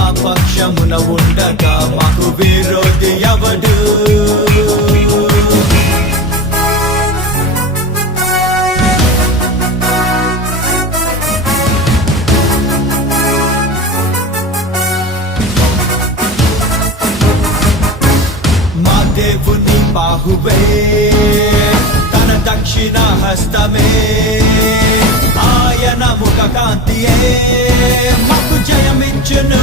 మా పక్షమున ఉండగా మాకు విరోధి ఎవడు? మా దేవుని బాహువే తన దక్షిణ హస్తమే, ఆయన ముఖ కాంతియే మాకు జయమిచ్చును.